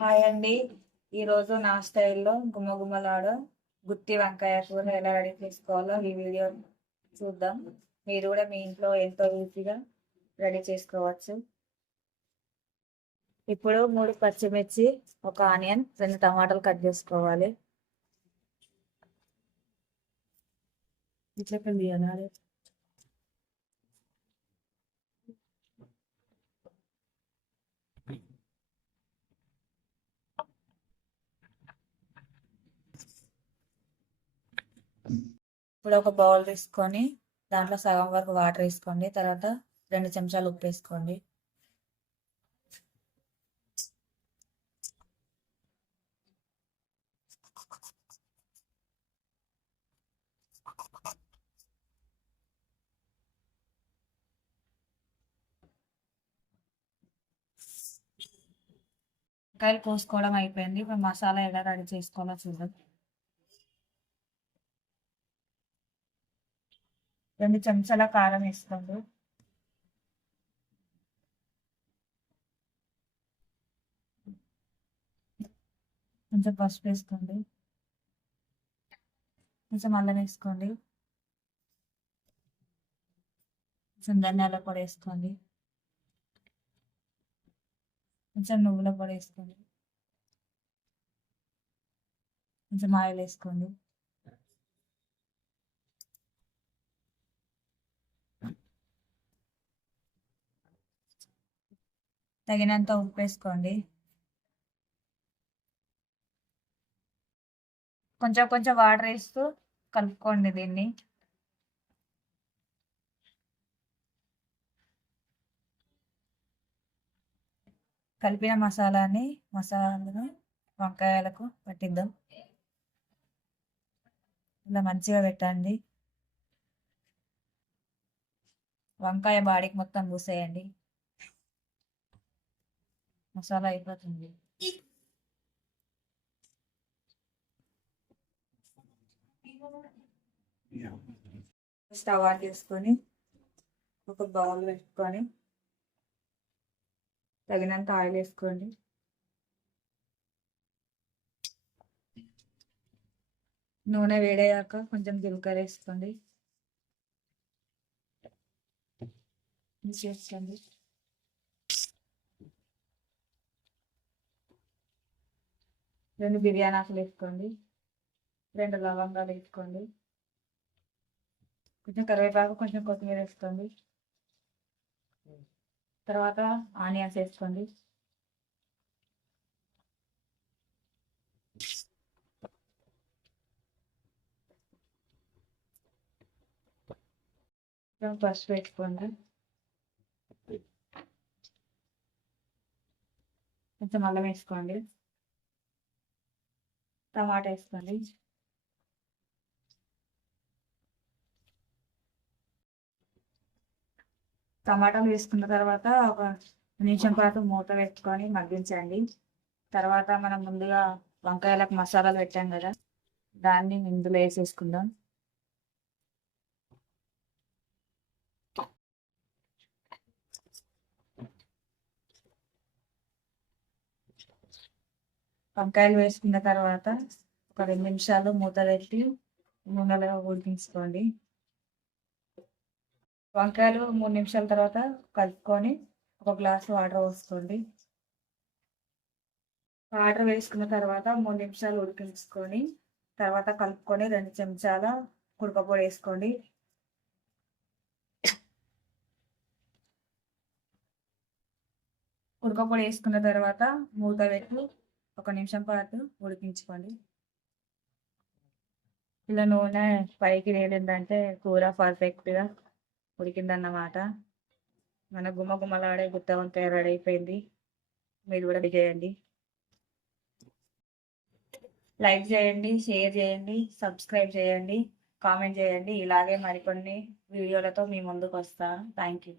Hi అండి. ఈరోజు నా స్టైల్లో గుమ్మగుమ్మలాడ గుత్తి వంకాయ కూర ఎలా రెడీ చేసుకోవాలో ఈ వీడియో చూద్దాం. మీరు కూడా మీ ఇంట్లో ఎంతో ఈజీగా రెడీ చేసుకోవచ్చు. ఇప్పుడు మూడు పచ్చిమిర్చి ఒక ఆనియన్ రెండు టమాటాలు కట్ చేసుకోవాలి. చెప్పండి అనాలి. ఇప్పుడు ఒక బౌల్ తీసుకొని దాంట్లో సగం వరకు వాటర్ వేసుకోండి. తర్వాత రెండు చెంచాలు ఉప్పు వేసుకోండి. కాయలు కోసుకోవడం అయిపోయింది. ఇప్పుడు మసాలా ఎలా రెడీ చేసుకోవాలో చూద్దాం. రెండు చెంచాల కారం వేసుకోండి కొంచెం పసుపు వేసుకోండి. కొంచెం అల్లం వేసుకోండి. కొంచెం ధనియాల పొడి వేసుకోండి. కొంచెం నువ్వుల పొడి వేసుకోండి. కొంచెం ఆయిల్ వేసుకోండి. తగినంత ఉప్పు వేసుకోండి. కొంచెం కొంచెం వాటర్ వేస్తూ కలుపుకోండి దీన్ని. కలిపిన మసాలాని మసాలాను వంకాయలకు పట్టిద్దాం. ఇలా మంచిగా పెట్టండి. వంకాయ బాడీకి మొత్తం పూసేయండి. మసాలా అయిపోతుంది. స్టవ్ ఆన్ చేసుకొని ఒక బౌల్ పెట్టుకొని తగినంత ఆయిల్ వేసుకోండి. నూనె వేడయ్యాక కొంచెం జీలకర్ర వేసుకోండి. చేసుకోండి రెండు బిర్యానీ ఆకులు వేసుకోండి. రెండు లవంగాలు వేసుకోండి. కొంచెం కరివేపాకు కొంచెం కొత్తిమీర వేసుకోండి. తర్వాత ఆనియన్స్ వేసుకోండి. పసుపు వేసుకోండి. కొంచెం అల్లం వేసుకోండి. టమాటా వేసుకోండి. టమాటాలు వేసుకున్న తర్వాత ఒక నిమిషం పాటు మూత పెట్టుకొని మగ్గించండి. తర్వాత మనం ముందుగా వంకాయలకు మసాలాలు పెట్టాం కదా దాన్ని ఇందులో వేసేసుకుందాం. వంకాయలు వేసుకున్న తర్వాత ఒక రెండు నిమిషాలు మూత పెట్టి నూనెలో ఉడికించుకోండి. వంకాయలు మూడు నిమిషాల తర్వాత కలుపుకొని ఒక గ్లాస్ వాటర్ పోసుకోండి. వాటర్ వేసుకున్న తర్వాత మూడు నిమిషాలు ఉడికించుకొని తర్వాత కలుపుకొని రెండు చెంచాల కుడకపొడి వేసుకోండి. ఉడకపొడి వేసుకున్న తర్వాత మూత పెట్టి ఒక నిమిషం పాటు ఉడికించుకోండి. ఇలా నూనె పైకి వేడిందంటే కూర పర్ఫెక్ట్గా ఉడికిందన్నమాట. మన గుమ్మ గుమ్మలాడే గుత్త వంకాయ రెడీ అయిపోయింది. మీరు కూడా చేయండి. లైక్ చేయండి షేర్ చేయండి సబ్స్క్రైబ్ చేయండి కామెంట్ చేయండి. ఇలాగే మరికొన్ని వీడియోలతో మీ ముందుకు వస్తాను థ్యాంక్ యూ